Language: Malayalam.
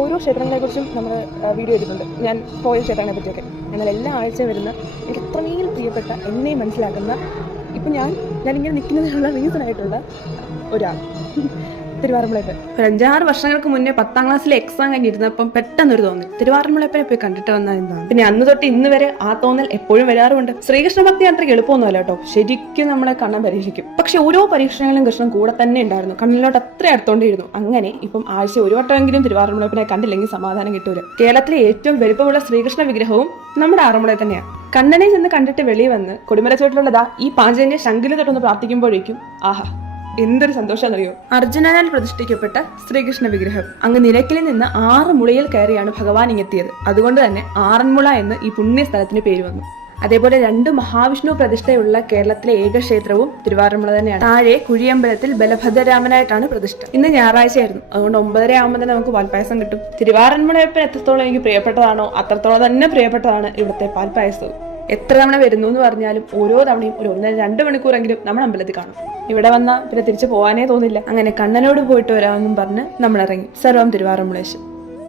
ഓരോ ക്ഷേത്രങ്ങളെക്കുറിച്ചും നമ്മൾ വീഡിയോ ചെയ്തിട്ടുണ്ട്, ഞാൻ പോയ ക്ഷേത്രങ്ങളെ പറ്റിയൊക്കെ. എന്നാൽ എല്ലാ ആഴ്ചയും വരുന്ന എനിക്ക് അത്രമേൽ പ്രിയപ്പെട്ട എന്നെ മനസ്സിലാക്കുന്ന, ഇപ്പം ഞാനിങ്ങനെ നിൽക്കുന്നതിനുള്ള റീസണായിട്ടുള്ള ഒരാൾ തിരുവാറന്മുളയപ്പൻ. ഒരു 5-6 വർഷങ്ങൾക്ക് മുന്നേ 10ാം ക്ലാസ്സിലെ എക്സാം കഴിഞ്ഞിരുന്നപ്പം പെട്ടെന്നൊരു തോന്നൽ, തിരുവാറന്മുളയപ്പനെ പോയി കണ്ടിട്ട് വന്നാൽ എന്താണ്. പിന്നെ അന്ന് തൊട്ട് ഇന്ന് വരെ ആ തോന്നൽ എപ്പോഴും വരാറുണ്ട്. ശ്രീകൃഷ്ണ ഭക്തി അത്രയ്ക്ക് എളുപ്പമൊന്നുമല്ല കേട്ടോ, ശരിക്കും നമ്മളെ കാണാൻ പരീക്ഷിക്കും. പക്ഷെ ഓരോ പരീക്ഷണങ്ങളും കൃഷ്ണൻ കൂടെ തന്നെ ഉണ്ടായിരുന്നു, കണ്ണിലോട്ട് അത്ര അടുത്തോണ്ടിരുന്നു. അങ്ങനെ ഇപ്പം ആഴ്ച ഒരു വട്ടമെങ്കിലും തിരുവാറന്മുളയപ്പനെ കണ്ടില്ലെങ്കിൽ സമാധാനം കിട്ടൂല. കേരളത്തിലെ ഏറ്റവും വലുപ്പമുള്ള ശ്രീകൃഷ്ണ വിഗ്രഹവും നമ്മുടെ ആറന്മുളയിൽ തന്നെയാണ്. കണ്ണനെ ചെന്ന് കണ്ടിട്ട് വെളിയിൽ വന്ന് കൊടിമരച്ചോട്ടിലുള്ളതാ ഈ പാഞ്ചജന്യ ശംഖിൽ തൊട്ടൊന്ന് പ്രാർത്ഥിക്കുമ്പോഴേക്കും ആഹാ എന്തൊരു സന്തോഷാന്നറിയോ. അർജുനനാൽ പ്രതിഷ്ഠിക്കപ്പെട്ട ശ്രീകൃഷ്ണ വിഗ്രഹം അങ്ങ് നിലയ്ക്കലിൽ നിന്ന് 6 മുളയിൽ കയറിയാണ് ഭഗവാൻ ഇങ്ങെത്തിയത്. അതുകൊണ്ട് തന്നെ ആറന്മുള എന്ന് ഈ പുണ്യ സ്ഥലത്തിന് പേര് വന്നു. അതേപോലെ 2 മഹാവിഷ്ണു പ്രതിഷ്ഠയുള്ള കേരളത്തിലെ ഏക ക്ഷേത്രവും തിരുവാറന്മുള തന്നെയാണ്. താഴെ കുഴിയമ്പലത്തിൽ ബലഭദ്രരാമനായിട്ടാണ് പ്രതിഷ്ഠ. ഇന്ന് ഞായറാഴ്ചയായിരുന്നു, അതുകൊണ്ട് 9:30 ആകുമ്പോൾ തന്നെ നമുക്ക് പാൽപ്പായസം കിട്ടും. തിരുവാറന്മുളയപ്പൻ എത്രത്തോളം എനിക്ക് പ്രിയപ്പെട്ടതാണോ അത്രത്തോളം തന്നെ പ്രിയപ്പെട്ടതാണ് ഇവിടുത്തെ പാൽപ്പായസവും. എത്ര തവണ വരുന്നു എന്ന് പറഞ്ഞാലും ഓരോ തവണയും ഒരു 1-2 മണിക്കൂറെങ്കിലും നമ്മൾ അമ്പലത്തിൽ കാണും. ഇവിടെ വന്നാൽ പിന്നെ തിരിച്ചു പോകാനേ തോന്നില്ല. അങ്ങനെ കണ്ണനോട് പോയിട്ട് വരാമെന്നും പറഞ്ഞ് നമ്മൾ ഇറങ്ങി. സർവം തിരുവാറന്മുളേശം.